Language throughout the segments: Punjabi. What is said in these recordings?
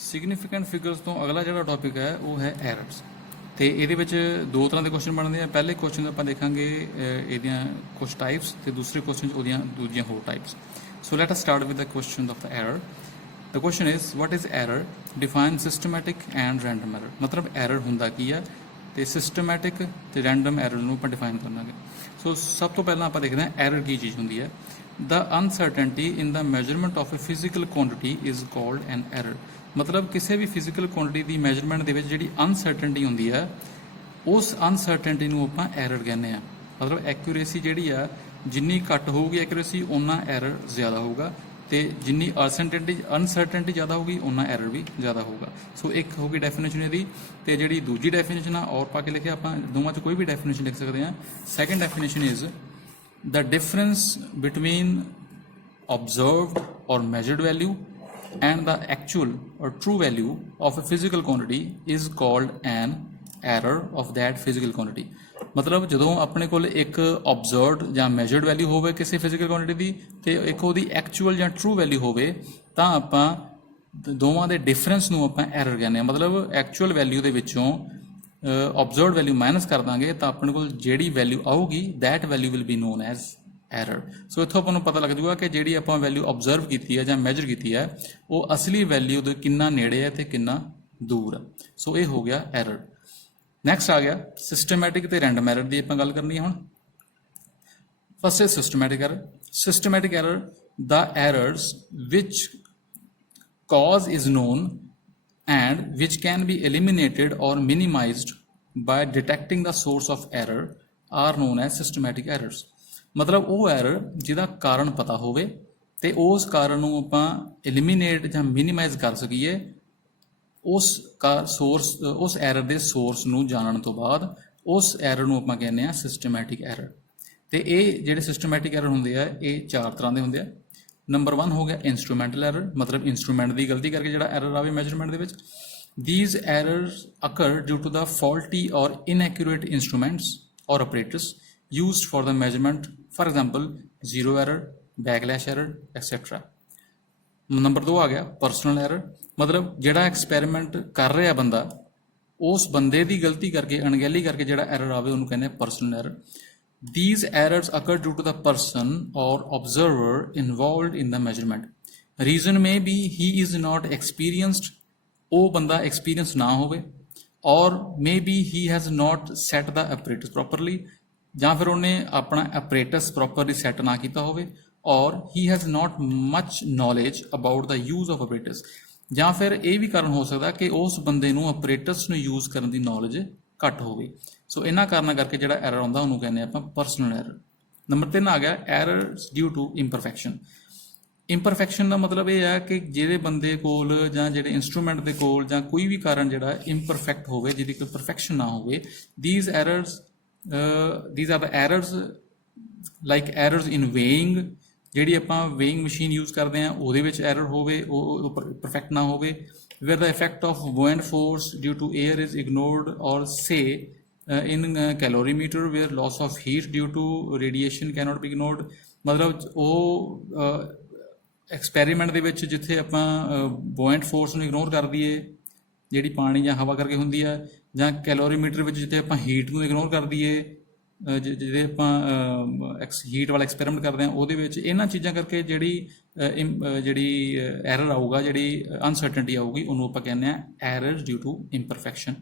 ਸਿਗਨੀਫੀਕੈਂਟ ਫਿਗਰਸ ਤੋਂ ਅਗਲਾ ਜਿਹੜਾ ਟੌਪਿਕ ਹੈ ਉਹ ਹੈ ਐਰਰਸ। ਤੇ ਇਹਦੇ ਵਿੱਚ ਦੋ ਤਰ੍ਹਾਂ ਦੇ ਕੁਐਸਚਨ ਬਣਦੇ ਆ। ਪਹਿਲੇ ਕੁਐਸਚਨ ਆਪਾਂ ਦੇਖਾਂਗੇ ਇਹਦੀਆਂ ਕੁਝ ਟਾਈਪਸ ਤੇ ਦੂਸਰੇ ਕੁਐਸਚਨ 'ਚ ਉਹਦੀਆਂ ਦੂਜੀਆਂ ਹੋਰ types. So let us start with the question of the error. The question is what is error, define systematic and random error. ਮਤਲਬ ਐਰਰ ਹੁੰਦਾ ਕੀ ਆ ਤੇ ਸਿਸਟਮੈਟਿਕ ਤੇ ਰੈਂਡਮ ਐਰਰ ਨੂੰ ਆਪਾਂ ਡਿਫਾਈਨ ਕਰਾਂਗੇ। ਸੋ ਸਭ ਤੋਂ ਪਹਿਲਾਂ ਆਪਾਂ ਦੇਖਦੇ ਹਾਂ ਐਰਰ ਕੀ ਚੀਜ਼ ਹੁੰਦੀ ਹੈ। The uncertainty in the measurement of a physical quantity is called an error. ਮਤਲਬ ਕਿਸੇ ਵੀ ਫਿਜ਼ੀਕਲ ਕੁਆਂਟਿਟੀ ਦੀ ਮੈਜਰਮੈਂਟ ਦੇ ਵਿੱਚ ਜਿਹੜੀ ਅਨਸਰਟਨਟੀ ਹੁੰਦੀ ਹੈ ਉਸ ਅਨਸਰਟਨਟੀ ਨੂੰ ਆਪਾਂ ਐਰਰ ਕਹਿੰਦੇ ਆ। ਮਤਲਬ ਐਕੂਰੇਸੀ ਜਿਹੜੀ ਆ ਜਿੰਨੀ ਘੱਟ ਹੋਊਗੀ ਐਕੂਰੇਸੀ ਓਨਾ ਐਰਰ ਜ਼ਿਆਦਾ ਹੋਊਗਾ, ਤੇ ਜਿੰਨੀ ਅਨਸਰਟਨਟੀ ਜ਼ਿਆਦਾ ਹੋਊਗੀ ਓਨਾ ਐਰਰ ਵੀ ਜ਼ਿਆਦਾ ਹੋਊਗਾ। ਸੋ ਇੱਕ ਹੋਊਗੀ ਡੈਫੀਨੇਸ਼ਨ ਇਹਦੀ, ਤੇ ਜਿਹੜੀ ਦੂਜੀ ਡੈਫੀਨੇਸ਼ਨ ਆ ਔਰ ਪਾ ਕੇ ਲਿਖਿਆ ਆਪਾਂ ਦੋਵਾਂ 'ਚ ਕੋਈ ਵੀ ਡੈਫੀਨੇਸ਼ਨ ਲਿਖ ਸਕਦੇ ਹਾਂ। Second definition is the difference between observed or measured value and the actual or true value of a physical quantity is called an error of that physical quantity। ਮਤਲਬ ਜਦੋਂ ਆਪਣੇ ਕੋਲ ਇੱਕ observed ਜਾਂ measured value ਹੋਵੇ ਕਿਸੇ physical quantity ਦੀ ਤੇ ਇੱਕ ਉਹਦੀ actual ਜਾਂ true value ਹੋਵੇ ਤਾਂ ਆਪਾਂ ਦੋਵਾਂ ਦੇ difference ਨੂੰ ਆਪਾਂ error ਕਹਿੰਦੇ ਹਾਂ। ਮਤਲਬ actual value ਦੇ ਵਿੱਚੋਂ observed value ਮਾਈਨਸ ਕਰ ਦਾਂਗੇ ਤਾਂ ਆਪਣੇ ਕੋਲ ਜਿਹੜੀ value ਆਊਗੀ that value will be known as error. So ਇੱਥੋਂ ਆਪਾਂ ਨੂੰ ਪਤਾ ਲੱਗ ਜੂਗਾ ਕਿ ਜਿਹੜੀ ਆਪਾਂ ਵੈਲਿਊ ਆਬਜ਼ਰਵ ਕੀਤੀ ਹੈ ਜਾਂ ਮੈਜਰ ਕੀਤੀ ਹੈ ਉਹ ਅਸਲੀ ਵੈਲਿਊ ਦੇ ਕਿੰਨਾ ਨੇੜੇ ਹੈ ਤੇ ਕਿੰਨਾ ਦੂਰ ਹੈ। ਸੋ ਇਹ ਹੋ ਗਿਆ ਐਰਰ। ਨੈਕਸਟ ਆ ਗਿਆ ਸਿਸਟਮੈਟਿਕ ਤੇ ਰੈਂਡਮ ਐਰਰ ਦੀ ਆਪਾਂ ਗੱਲ ਕਰਨੀ ਹੈ ਹੁਣ। First is systematic error. Systematic error the errors which cause is known and which can be eliminated or minimized by detecting the source of error are known as systematic errors। ਮਤਲਬ ਉਹ ਐਰਰ ਜਿਹਦਾ ਕਾਰਨ ਪਤਾ ਹੋਵੇ ਤੇ ਉਸ ਕਾਰਨ ਨੂੰ ਆਪਾਂ ਐਲੀਮੀਨੇਟ ਜਾਂ ਮਿਨੀਮਾਈਜ਼ ਕਰ ਸਕੀਏ ਉਸ ਐਰਰ ਦੇ ਸੋਰਸ ਨੂੰ ਜਾਣਨ ਤੋਂ ਬਾਅਦ ਉਸ ਐਰਰ ਨੂੰ ਆਪਾਂ ਕਹਿੰਦੇ ਆ ਸਿਸਟਮੈਟਿਕ ਐਰਰ। ਤੇ ਇਹ ਜਿਹੜੇ ਸਿਸਟਮੈਟਿਕ ਐਰਰ ਹੁੰਦੇ ਆ ਇਹ ਚਾਰ ਤਰ੍ਹਾਂ ਦੇ ਹੁੰਦੇ ਆ। ਨੰਬਰ 1 ਹੋ ਗਿਆ ਇੰਸਟਰੂਮੈਂਟਲ ਐਰਰ, ਮਤਲਬ ਇੰਸਟਰੂਮੈਂਟ ਦੀ ਗਲਤੀ ਕਰਕੇ ਜਿਹੜਾ ਐਰਰ ਆਵੇ ਮੈਜਰਮੈਂਟ ਦੇ ਵਿੱਚ। These errors occur due to the faulty or inaccurate instruments or apparatus used for the measurement, for example zero error, backlash error etc। Number 2 ਆ ਗਿਆ ਪਰਸਨਲ ਐਰਰ, ਮਤਲਬ ਜਿਹੜਾ ਐਕਸਪੈਰੀਮੈਂਟ ਕਰ ਰਿਹਾ ਬੰਦਾ ਉਸ ਬੰਦੇ ਦੀ ਗਲਤੀ ਕਰਕੇ ਅਣਗਹਿਲੀ ਕਰਕੇ ਜਿਹੜਾ ਐਰਰ ਆਵੇ ਉਹਨੂੰ ਕਹਿੰਦੇ ਆ personal error. These errors occur due to the person or observer involved in the measurement। Reason may be he is not experienced, ਉਹ ਬੰਦਾ ਐਕਸਪੀਰੀਅੰਸ ਨਾ ਹੋਵੇ, or maybe he has not set the apparatus properly, ਜਾਂ ਫਿਰ ਉਹਨੇ ਆਪਣਾ apparatus properly set ਨਾ ਕੀਤਾ ਹੋਵੇ, or he has not much knowledge about the use of apparatus। ਜਾਂ ਫਿਰ ਇਹ ਵੀ ਕਾਰਨ ਹੋ ਸਕਦਾ ਕਿ ਉਸ ਬੰਦੇ ਨੂੰ apparatus ਨੂੰ ਯੂਜ਼ ਕਰਨ ਦੀ ਨੌਲੇਜ ਘੱਟ ਹੋਵੇ। ਸੋ ਇਹਨਾਂ ਕਾਰਨਾਂ ਕਰਕੇ ਜਿਹੜਾ ਐਰਰ ਆਉਂਦਾ ਉਹਨੂੰ ਕਹਿੰਦੇ ਆਪਾਂ ਪਰਸਨਲ ਐਰਰ। ਨੰਬਰ 3 ਆ ਗਿਆ ਐਰਰਸ ਡਿਊ ਟੂ ਇੰਪਰਫੈਕਸ਼ਨ। ਇੰਪਰਫੈਕਸ਼ਨ ਦਾ ਮਤਲਬ ਇਹ ਹੈ ਕਿ ਜਿਹੜੇ ਬੰਦੇ ਕੋਲ ਜਾਂ ਜਿਹੜੇ ਇੰਸਟਰੂਮੈਂਟ ਦੇ ਕੋਲ ਜਾਂ ਕੋਈ ਵੀ ਕਾਰਨ ਜਿਹੜਾ ਇੰਪਰਫੈਕਟ ਹੋਵੇ, ਜਿਹਦੀ ਕੋਈ ਪਰਫੈਕਸ਼ਨ ਨਾ ਹੋਵੇ। these are the errors like errors in weighing, ਜਿਹੜੀ ਆਪਾਂ weighing machine use ਕਰਦੇ ਹਾਂ ਉਹਦੇ ਵਿੱਚ ਐਰਰ ਹੋਵੇ, ਉਹ ਪਰਫੈਕਟ ਨਾ ਹੋਵੇ। where the effect of buoyant force due to air is ignored, or say in calorimeter where loss of heat due to radiation cannot be ignored। ਮਤਲਬ ਉਹ ਐਕਸਪੈਰੀਮੈਂਟ ਦੇ ਵਿੱਚ ਜਿੱਥੇ ਆਪਾਂ buoyant force ਨੂੰ ਇਗਨੋਰ ਕਰ ਦਈਏ ਜਿਹੜੀ ਪਾਣੀ ਜਾਂ ਹਵਾ ਕਰਕੇ ਹੁੰਦੀ ਆ, ਜਾਂ ਕੈਲੋਰੀਮੀਟਰ ਵਿੱਚ ਜਿੱਥੇ ਆਪਾਂ ਹੀਟ ਨੂੰ ਇਗਨੋਰ ਕਰ ਦਈਏ ਜਿਹਦੇ ਆਪਾਂ ਹੀਟ ਵਾਲਾ ਐਕਸਪੈਰੀਮੈਂਟ ਕਰਦੇ ਹਾਂ ਉਹਦੇ ਵਿੱਚ। ਇਹਨਾਂ ਚੀਜ਼ਾਂ ਕਰਕੇ ਜਿਹੜੀ ਐਰਰ ਆਊਗਾ, ਜਿਹੜੀ ਅਨਸਰਟਨਟੀ ਆਊਗੀ ਉਹਨੂੰ ਆਪਾਂ ਕਹਿੰਦੇ ਆ ਐਰਰ ਡਿਊ ਟੂ ਇੰਪਰਫੈਕਸ਼ਨ।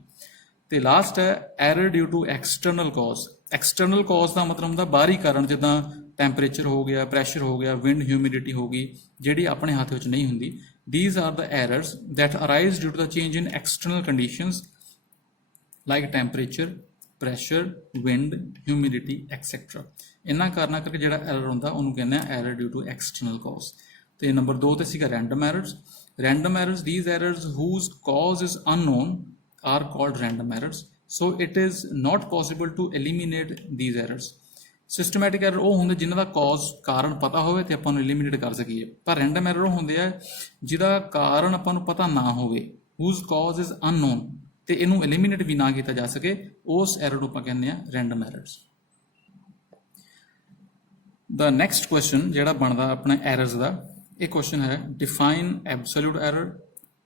ਤੇ ਲਾਸਟ ਹੈ error due to external cause. External cause ਦਾ ਮਤਲਬ ਹੁੰਦਾ ਬਾਹਰੀ ਕਾਰਨ, ਜਿੱਦਾਂ ਟੈਂਪਰੇਚਰ ਹੋ ਗਿਆ, ਪ੍ਰੈਸ਼ਰ ਹੋ ਗਿਆ, ਵਿੰਡ ਹਿਊਮਿਡਿਟੀ ਹੋ ਗਈ, ਜਿਹੜੀ ਆਪਣੇ ਹੱਥ ਵਿੱਚ ਨਹੀਂ ਹੁੰਦੀ। These are the errors that arise due to the change in external conditions like temperature, pressure, wind, humidity etc। ਇਹਨਾਂ ਕਾਰਨਾਂ ਕਰਕੇ ਜਿਹੜਾ ਐਰਰ ਹੁੰਦਾ ਉਹਨੂੰ ਕਹਿੰਦੇ ਆ ਐਰਰ ਡਿਊ ਟੂ ਐਕਸਟਰਨਲ ਕਾਜ਼। ਤੇ ਨੰਬਰ 2 ਤੇ ਸੀਗਾ random errors. Random errors, these errors whose cause is unknown are called random errors। So it is not possible to eliminate these errors। Systematic error ਉਹ ਹੁੰਦੇ ਜਿਨ੍ਹਾਂ ਦਾ ਕਾਰਨ ਪਤਾ ਹੋਵੇ ਤੇ ਆਪਾਂ ਨੂੰ ਐਲੀਮੀਨੇਟ ਕਰ ਸਕੀਏ। ਪਰ ਰੈਂਡਮ ਐਰਰ ਉਹ ਹੁੰਦੇ ਆ ਜਿਹਦਾ ਕਾਰਨ ਆਪਾਂ ਨੂੰ ਪਤਾ ਨਾ ਹੋਵੇ, whose cause is unknown, ਤੇ ਇਹਨੂੰ ਐਲੀਮੀਨੇਟ ਵੀ ਨਾ ਕੀਤਾ ਜਾ ਸਕੇ, ਉਸ ਐਰਰ ਨੂੰ ਆਪਾਂ ਕਹਿੰਦੇ ਆ ਰੈਂਡਮ ਐਰਰਸ। ਦਾ ਨੈਕਸਟ ਕੁਐਸਚਨ ਜਿਹੜਾ ਬਣਦਾ ਆਪਣੇ ਐਰਰਸ ਦਾ, ਇਹ ਕੁਐਸਚਨ ਹੈ define absolute error,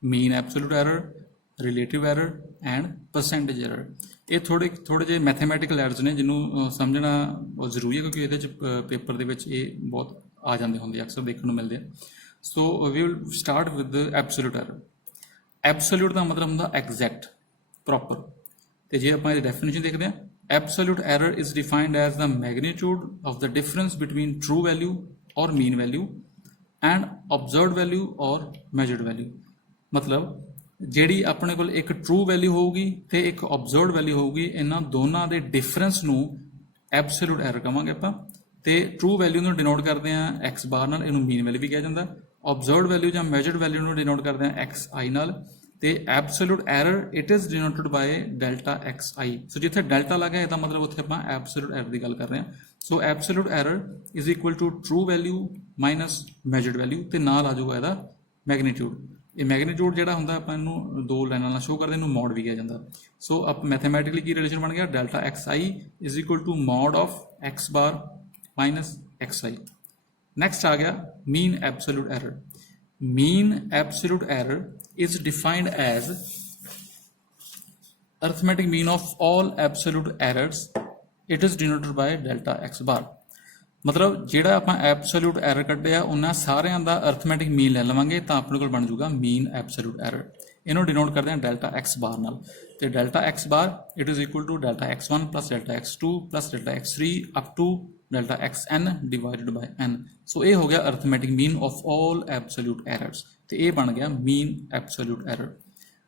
mean absolute error, relative error and percentage error. ये थोड़े ਜਿਹੇ मैथेमैटिकल एरर्स ने जिन्हों समझना बहुत जरूरी है, क्योंकि ये पेपर के बहुत आ जाते होंगे, अक्सर देखने को मिलते हैं। So we will start with absolute error. Absolute का मतलब होंगे एग्जैक्ट, प्रॉपर। तो जे आप डेफिनेशन देखते हैं, absolute error is defined as the magnitude of the difference between true value और mean value and observe value और मैजर्ड वैल्यू। मतलब ਜਿਹੜੀ ਆਪਣੇ ਕੋਲ ਇੱਕ ਟਰੂ ਵੈਲਿਊ ਹੋਊਗੀ ਤੇ ਇੱਕ ਆਬਜ਼ਰਵਡ ਵੈਲਿਊ ਹੋਊਗੀ, ਇਹਨਾਂ ਦੋਨਾਂ ਦੇ ਡਿਫਰੈਂਸ ਨੂੰ ਐਬਸੋਲੂਟ ਐਰਰ ਕਹਾਂਗੇ ਆਪਾਂ। ਤੇ ਟਰੂ ਵੈਲਿਊ ਨੂੰ ਡਿਨੋਟ ਕਰਦੇ ਆ ਐਕਸ ਬਾਰ ਨਾਲ, ਇਹਨੂੰ ਮੀਨ ਵੈਲਿਊ ਵੀ ਕਿਹਾ ਜਾਂਦਾ। ਆਬਜ਼ਰਵਡ ਵੈਲਿਊ ਜਾਂ ਮੈਜਰਡ ਵੈਲਿਊ ਨੂੰ ਡਿਨੋਟ ਕਰਦੇ ਆ ਐਕਸ ਆਈ ਨਾਲ। ਤੇ absolute error it is denoted by delta X I. So ਜਿੱਥੇ ਡੈਲਟਾ ਲੱਗਾ ਇਹਦਾ ਮਤਲਬ ਉੱਥੇ ਆਪਾਂ ਐਬਸੋਲੂਟ ਐਰਰ ਦੀ ਗੱਲ ਕਰ ਰਹੇ ਹਾਂ। So absolute error is equal to true value minus measured value ਤੇ ਨਾਲ ਆ ਜਾਊਗਾ ਇਹਦਾ ਮੈਗਨੀਟਿਊਡ। ਇਹ ਮੈਗਨੀਟਿਊਡ ਜਿਹੜਾ ਹੁੰਦਾ ਆਪਾਂ ਇਹਨੂੰ ਦੋ ਲਾਈਨਾਂ ਨਾਲ ਸ਼ੋ ਕਰਦੇ, ਇਹਨੂੰ ਮੋਡ ਵੀ ਕਿਹਾ ਜਾਂਦਾ। ਸੋ ਆਪ ਮੈਥਮੈਟਿਕਲੀ ਕੀ ਰਿਲੇਸ਼ਨ ਬਣ ਗਿਆ, delta X I is equal to mod of X bar minus X I. Next ਆ ਗਿਆ mean absolute error. Mean absolute error is defined as arithmetic mean of all absolute errors. It is denoted by delta x bar। मतलब ਜਿਹੜਾ ਆਪਾਂ ਐਬਸੋਲੂਟ ਐਰਰ ਕੱਢਿਆ ਉਹਨਾਂ ਸਾਰਿਆਂ ਦਾ ਅਰਥਮੈਟਿਕ ਮੀਨ ਲੈ ਲਵਾਂਗੇ ਤਾਂ ਆਪਣੇ ਕੋਲ ਬਣ ਜਾਊਗਾ ਮੀਨ ਐਬਸੋਲੂਟ ਐਰਰ। ਇਹਨੂੰ ਡਿਨੋਟ ਕਰਦੇ ਹਾਂ ਡੈਲਟਾ ਐਕਸ ਬਾਰ ਨਾਲ। ਤੇ delta X bar it is equal to delta x1 plus delta x2 plus delta x3 up to delta xn divided by n। So ਇਹ ਹੋ ਗਿਆ arithmetic mean of all absolute errors. ਤੇ ਇਹ ਬਣ ਗਿਆ ਮੀਨ ਐਬਸੋਲੂਟ ਐਰਰ।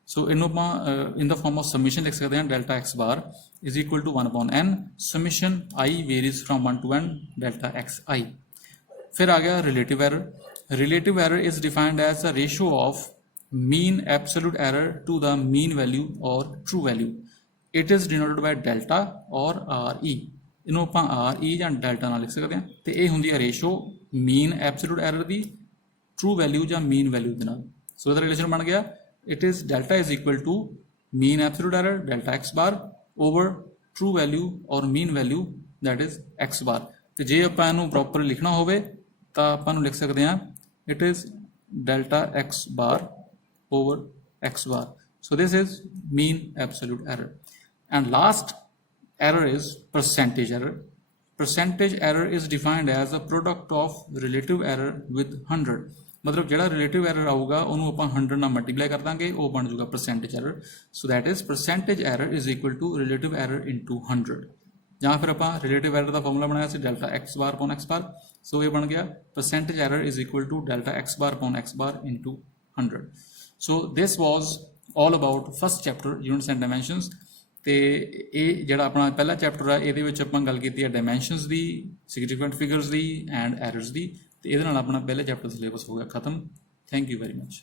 ਸੋ ਇਹਨੂੰ ਆਪਾਂ ਇਨ ਦਾ ਫਾਰਮ ਆਫ ਸਮਿਸ਼ਨ ਲਿਖ ਸਕਦੇ ਹਾਂ, delta X bar is equal to 1 upon n summation I varies from 1 to n delta x I। फिर आ गया relative error। relative error is defined as the ratio of mean absolute error to the mean value or true value। it is denoted by delta or RE। ਇਹਨੂੰ ਆਪਾਂ RE ਜਾਂ delta ਨਾਲ ਲਿਖ ਸਕਦੇ ਹਾਂ। ਤੇ ਇਹ ਹੁੰਦੀ ਹੈ ਰੇਸ਼ੋ mean absolute error ਦੀ true value ਜਾਂ mean value ਦੇ ਨਾਲ। ਸੋ ਇਹਦਾ ਰਿਲੇਸ਼ਨ ਬਣ ਗਿਆ it is delta is equal to mean absolute error delta x bar over true value or mean value that is x bar। ਤੇ ਜੇ ਆਪਾਂ ਇਹਨੂੰ ਪ੍ਰੋਪਰ ਲਿਖਣਾ ਹੋਵੇ ਤਾਂ ਆਪਾਂ ਨੂੰ ਲਿਖ ਸਕਦੇ ਹਾਂ it is delta x bar over x bar। so this is mean absolute error। and last error is percentage error। percentage error is defined as a product of relative error with 100। मतलब ਜਿਹੜਾ ਰਿਲੇਟਿਵ ਐਰਰ ਆਊਗਾ ਉਹਨੂੰ ਆਪਾਂ 100 ਨਾਲ ਮਲਟੀਪਲਾਈ ਕਰ ਦਾਂਗੇ, ਉਹ ਬਣ ਜਾਊਗਾ percentage error. So that is percentage error is equal to relative error into 100। ਜਾਂ ਫਿਰ ਆਪਾਂ ਰਿਲੇਟਿਵ ਐਰਰ ਦਾ ਫਾਰਮੂਲਾ ਬਣਾਇਆ ਸੀ delta X bar upon X bar. So ਇਹ ਬਣ ਗਿਆ percentage error is equal to delta X bar upon X bar into 100। So this was all about first chapter units and dimensions. ਤੇ ਇਹ ਜਿਹੜਾ ਆਪਣਾ ਪਹਿਲਾ ਚੈਪਟਰ ਆ ਇਹਦੇ ਵਿੱਚ ਆਪਾਂ ਗੱਲ ਕੀਤੀ ਹੈ ਡਾਇਮੈਂਸ਼ਨਸ ਦੀ, significant figures the and errors ਦੀ। ਤੇ ਇਹਦੇ ਨਾਲ ਆਪਣਾ ਪਹਿਲੇ ਚੈਪਟਰ ਦਾ ਸਿਲੇਬਸ ਹੋ ਗਿਆ ਖਤਮ। Thank you very much.